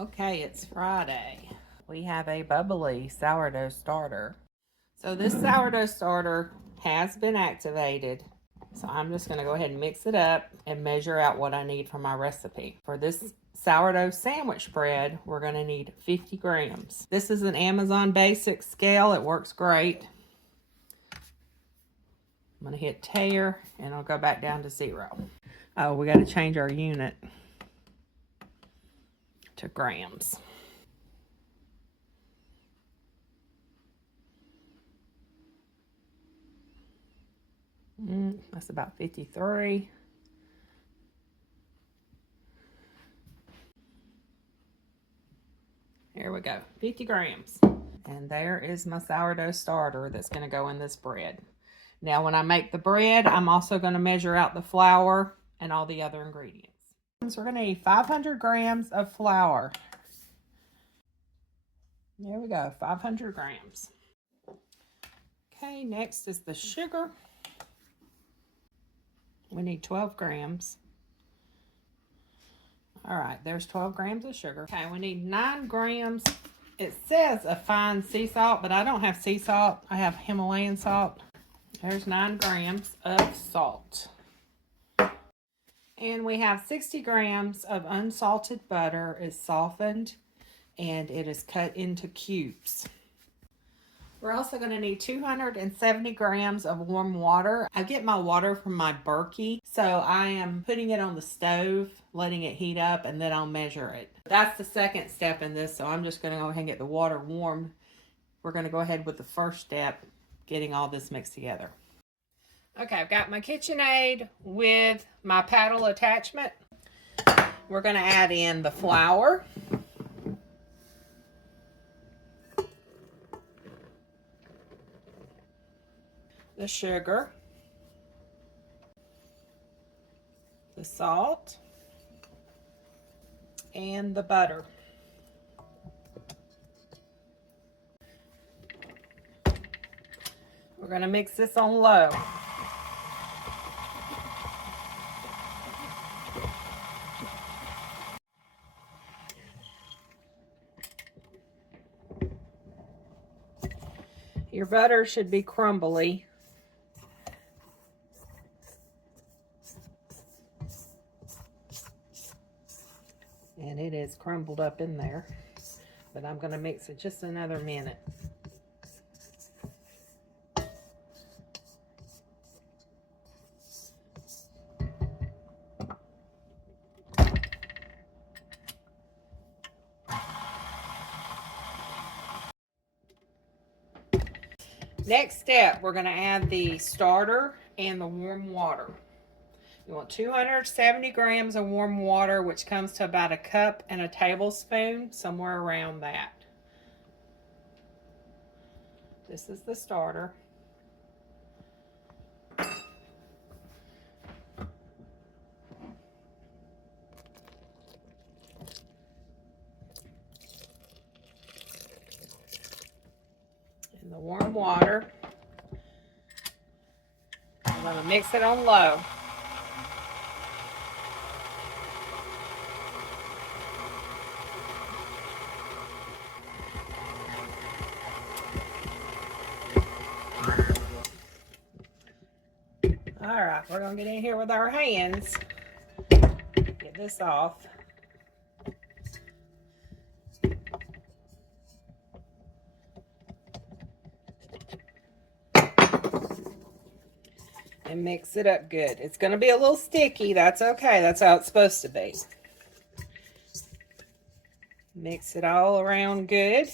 Okay, it's Friday. We have a bubbly sourdough starter. So this sourdough starter has been activated. So I'm just going to go ahead and mix it up and measure out what I need for my recipe. For this sourdough sandwich bread, we're going to need 50 grams. This is an Amazon Basic scale. It works great. I'm going to hit tare and I'll go back down to 0. Oh, we got to change our unit to grams. That's about 53. Here we go, 50 grams. And there is my sourdough starter that's going to go in this bread. Now when I make the bread, I'm also going to measure out the flour and all the other ingredients. So we're going to need 500 grams of flour. There we go, 500 grams. Okay, next is the sugar. We need 12 grams. All right, there's 12 grams of sugar. Okay, we need 9 grams. It says a fine sea salt, but I don't have sea salt. I have Himalayan salt. There's 9 grams of salt. And we have 60 grams of unsalted butter. It's softened and it is cut into cubes. We're also going to need 270 grams of warm water. I get my water from my Berkey, so I am putting it on the stove, letting it heat up, and then I'll measure it. That's the second step in this, so I'm just going to go ahead and get the water warm. We're going to go ahead with the first step, getting all this mixed together. Okay, I've got my KitchenAid with my paddle attachment. We're going to add in the flour. The sugar, the salt, and the butter. We're going to mix this on low. Your butter should be crumbly. And it is crumbled up in there, but I'm going to mix it just another minute. Next step, we're going to add the starter and the warm water. You want 270 grams of warm water, which comes to about a cup and a tablespoon, somewhere around that. This is the starter. And the warm water. I'm going to mix it on low. All right, we're going to get in here with our hands. Get this off. And mix it up good. It's going to be a little sticky. That's okay. That's how it's supposed to be. Mix it all around good.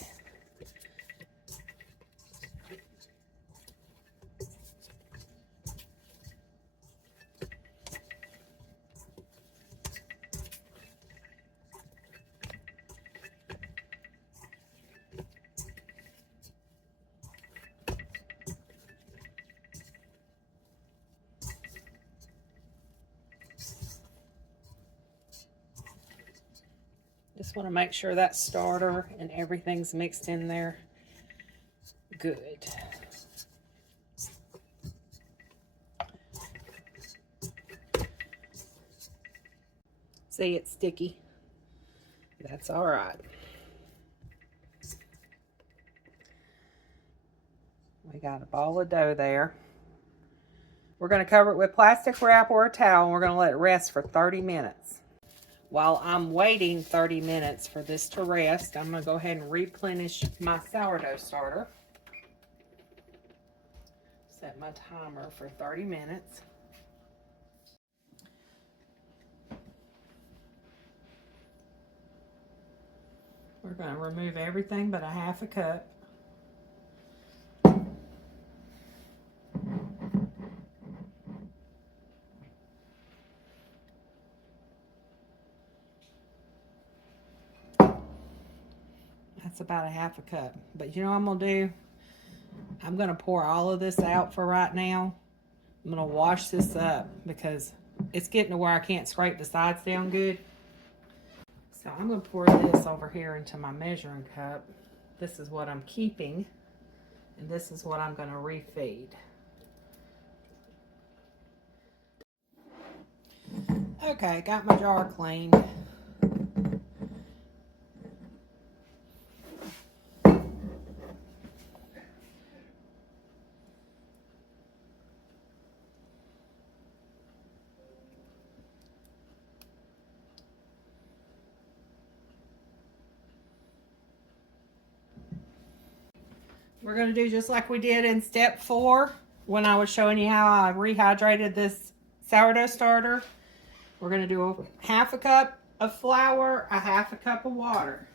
Just want to make sure that starter and everything's mixed in there good. See, it's sticky. That's all right. We got a ball of dough there. We're going to cover it with plastic wrap or a towel, and we're going to let it rest for 30 minutes. While I'm waiting 30 minutes for this to rest, I'm going to go ahead and replenish my sourdough starter. Set my timer for 30 minutes. We're going to remove everything but a half a cup. That's about a half a cup. But you know what I'm going to do? I'm going to pour all of this out for right now. I'm going to wash this up because it's getting to where I can't scrape the sides down good. So I'm going to pour this over here into my measuring cup. This is what I'm keeping, and this is what I'm going to refeed. Okay, got my jar cleaned. We're going to do just like we did in step 4 when I was showing you how I rehydrated this sourdough starter. We're going to do a half a cup of flour, a half a cup of water.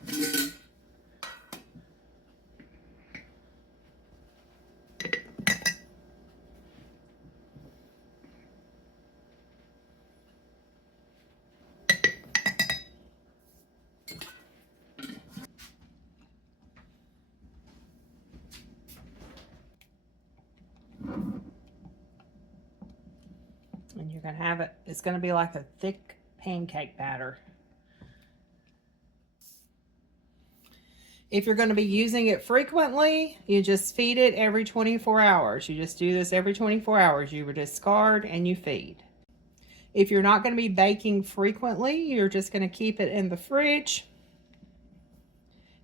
And you're going to have it, it's going to be like a thick pancake batter. If you're going to be using it frequently, you just feed it every 24 hours. You just do this every 24 hours. You discard and you feed. If you're not going to be baking frequently, you're just going to keep it in the fridge.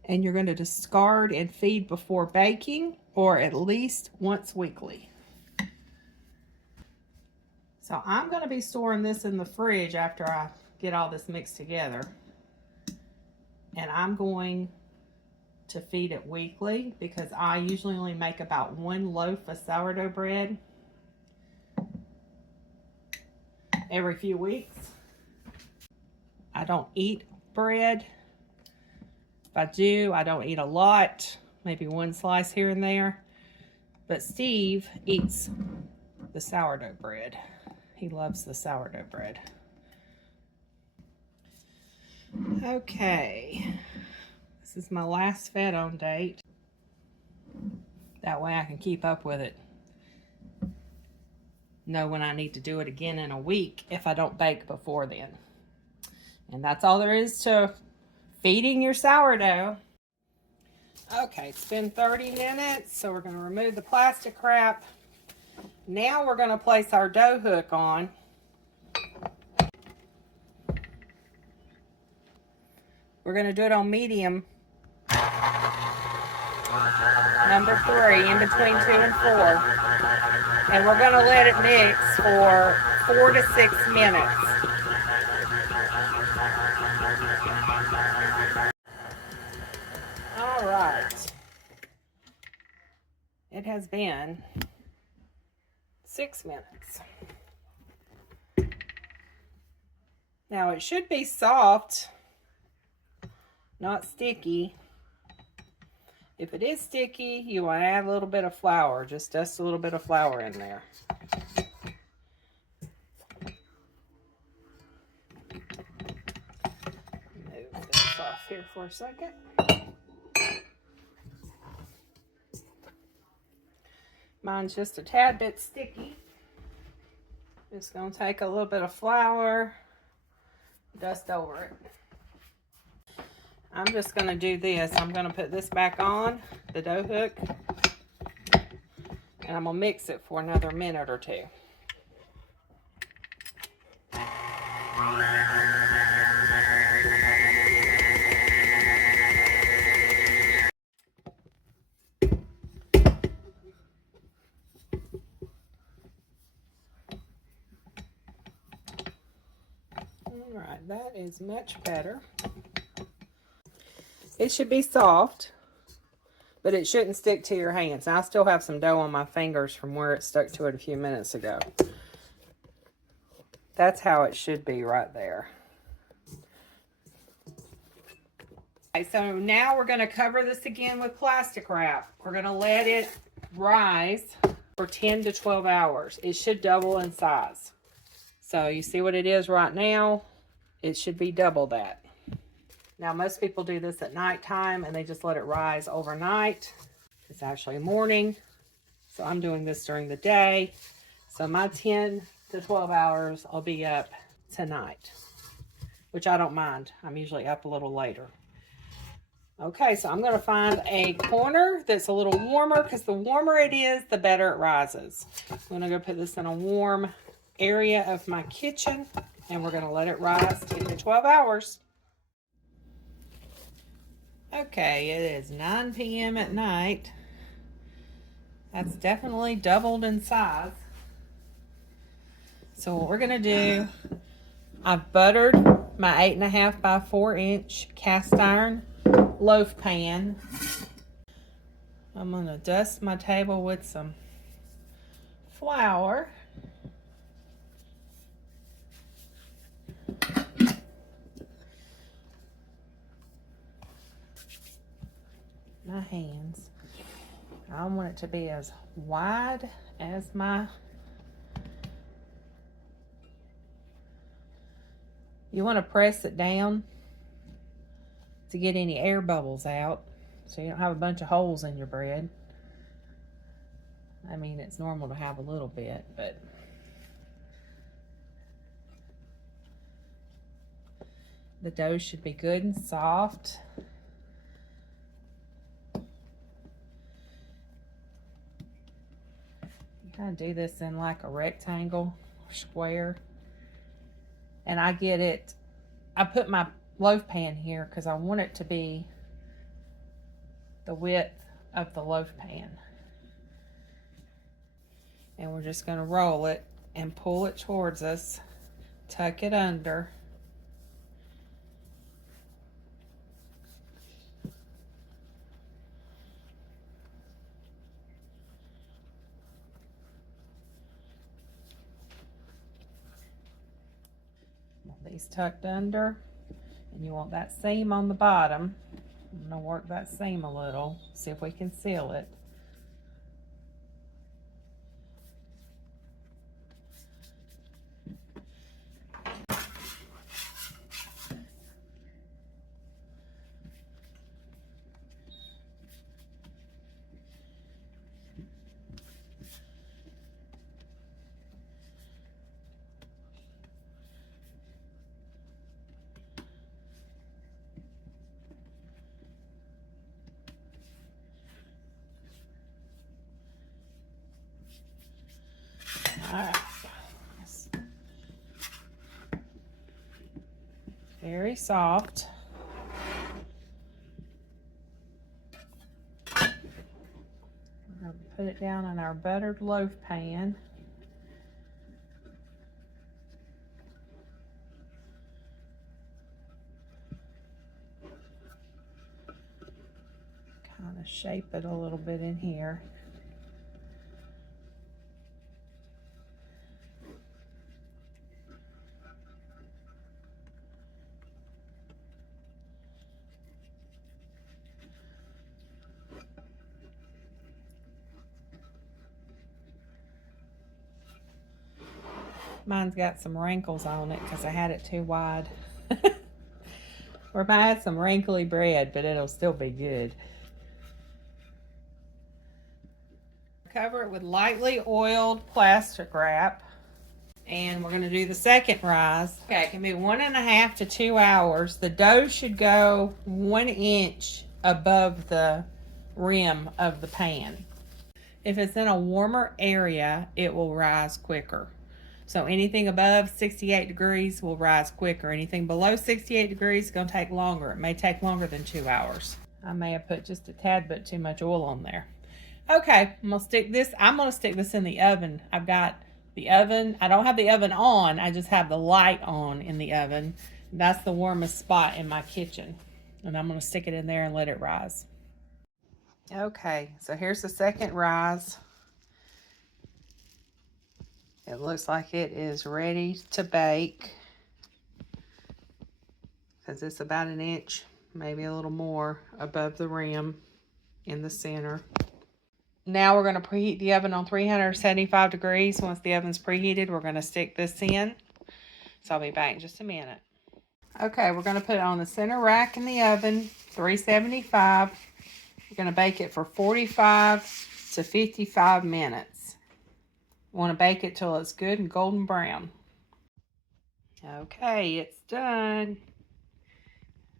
And you're going to discard and feed before baking, or at least once weekly. So I'm going to be storing this in the fridge after I get all this mixed together. And I'm going to feed it weekly because I usually only make about 1 loaf of sourdough bread every few weeks. I don't eat bread. If I do, I don't eat a lot, maybe 1 slice here and there. But Steve eats the sourdough bread. He loves the sourdough bread. Okay, this is my last fed on date. That way I can keep up with it. Know when I need to do it again in a week if I don't bake before then. And that's all there is to feeding your sourdough. Okay, it's been 30 minutes, so we're going to remove the plastic wrap. Now we're going to place our dough hook on. We're going to do it on medium. Number 3, in between 2 and 4. And we're going to let it mix for 4 to 6 minutes. All right. It has been 6 minutes. Now it should be soft, not sticky. If it is sticky, you want to add a little bit of flour. Just dust a little bit of flour in there. Move this off here for a second. Mine's just a tad bit sticky. Just going to take a little bit of flour, dust over it. I'm just going to do this. I'm going to put this back on the dough hook, and I'm going to mix it for another minute or 2. All right, that is much better. It should be soft, but it shouldn't stick to your hands. I still have some dough on my fingers from where it stuck to it a few minutes ago. That's how it should be right there. Okay, so now we're going to cover this again with plastic wrap. We're going to let it rise for 10 to 12 hours. It should double in size. So you see what it is right now? It should be double that. Now most people do this at nighttime and they just let it rise overnight. It's actually morning. So I'm doing this during the day. So my 10 to 12 hours I'll be up tonight, which I don't mind. I'm usually up a little later. Okay, so I'm going to find a corner that's a little warmer, because the warmer it is, the better it rises. I'm going to go put this in a warm area of my kitchen, and we're going to let it rise 10 to 12 hours. Okay, it is 9 p.m. at night. That's definitely doubled in size. So what we're going to do, I've buttered my 8.5 by 4 inch cast iron loaf pan. I'm going to dust my table with some flour. My hands. I want it to be as wide as my... You want to press it down to get any air bubbles out, so you don't have a bunch of holes in your bread. I mean, it's normal to have a little bit, but the dough should be good and soft. You kind of do this in like a rectangle or square. And I get it, I put my loaf pan here because I want it to be the width of the loaf pan. And we're just going to roll it and pull it towards us, tuck it under. These tucked under, and you want that seam on the bottom. I'm going to work that seam a little, see if we can seal it. All right. Very soft. We're going to put it down in our buttered loaf pan. Kind of shape it a little bit in here. Mine's got some wrinkles on it because I had it too wide. Or if I had some wrinkly bread, but it'll still be good. Cover it with lightly oiled plastic wrap. And we're going to do the second rise. Okay, it can be 1.5 to 2 hours. The dough should go 1 inch above the rim of the pan. If it's in a warmer area, it will rise quicker. So anything above 68 degrees will rise quicker. Anything below 68 degrees is going to take longer. It may take longer than 2 hours. I may have put just a tad bit too much oil on there. Okay, I'm going to stick this in the oven. I've got The oven, I don't have the oven on, I just have the light on in the oven. That's the warmest spot in my kitchen. And I'm gonna stick it in there and let it rise. Okay, so here's the second rise. It looks like it is ready to bake because it's about an inch, maybe a little more, above the rim in the center. Now we're going to preheat the oven on 375 degrees. Once the oven's preheated, we're going to stick this in. So I'll be back in just a minute. Okay, we're going to put it on the center rack in the oven, 375. We're going to bake it for 45 to 55 minutes. We want to bake it till it's good and golden brown. Okay, it's done.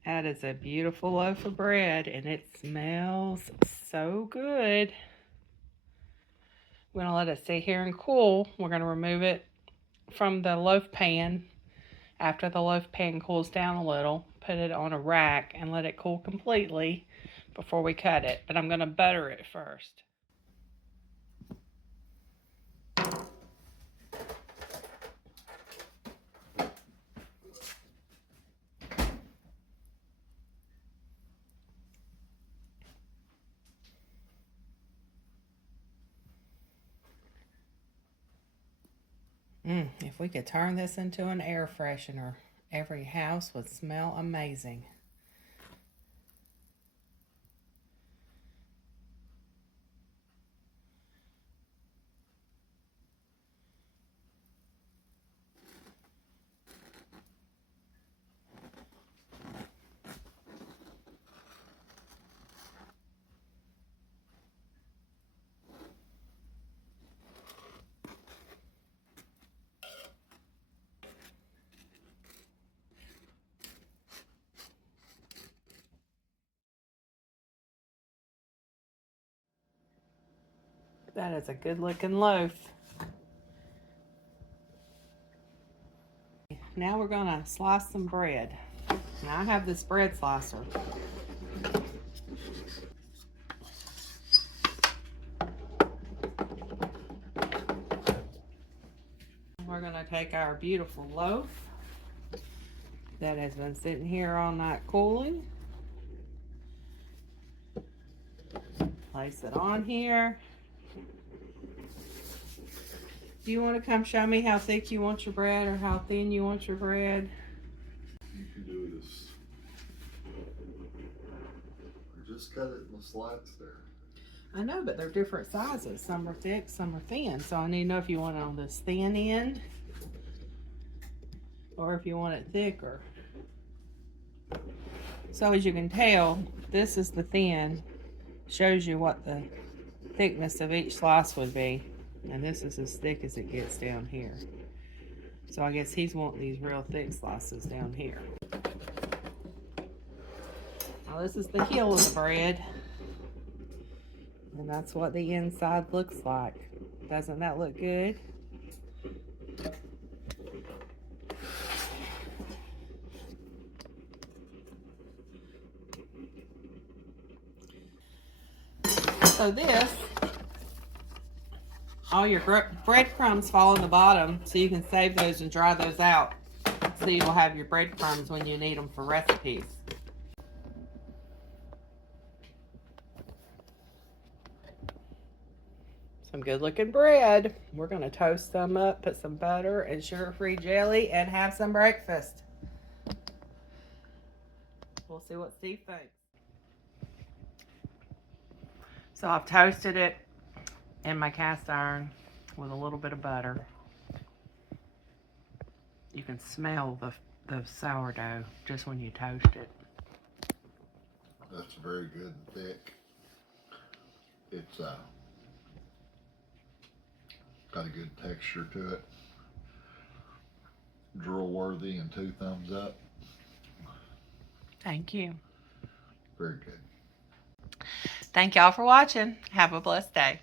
That is a beautiful loaf of bread, and it smells so good. We're going to let it sit here and cool. We're going to remove it from the loaf pan. After the loaf pan cools down a little, put it on a rack and let it cool completely before we cut it. But I'm going to butter it first. If we could turn this into an air freshener, every house would smell amazing. That is a good looking loaf. Now we're gonna slice some bread. Now I have this bread slicer. We're gonna take our beautiful loaf that has been sitting here all night cooling. Place it on here. Do you want to come show me how thick you want your bread or how thin you want your bread? You can do this. Just cut it in the slats there. I know, but they're different sizes. Some are thick, some are thin. So I need to know if you want it on this thin end or if you want it thicker. So as you can tell, this is the thin. Shows you what the thickness of each slice would be. And this is as thick as it gets down here. So I guess he's wanting these real thick slices down here. Now this is the heel of the bread. And that's what the inside looks like. Doesn't that look good? So this, all your breadcrumbs fall in the bottom, so you can save those and dry those out so you'll have your breadcrumbs when you need them for recipes. Some good looking bread. We're going to toast some up, put some butter and sugar-free jelly, and have some breakfast. We'll see what Steve thinks. So I've toasted it in my cast iron with a little bit of butter. You can smell the sourdough just when you toast it. That's very good and thick. It's got a good texture to it. Drool-worthy and 2 thumbs up. Thank you. Very good. Thank y'all for watching. Have a blessed day.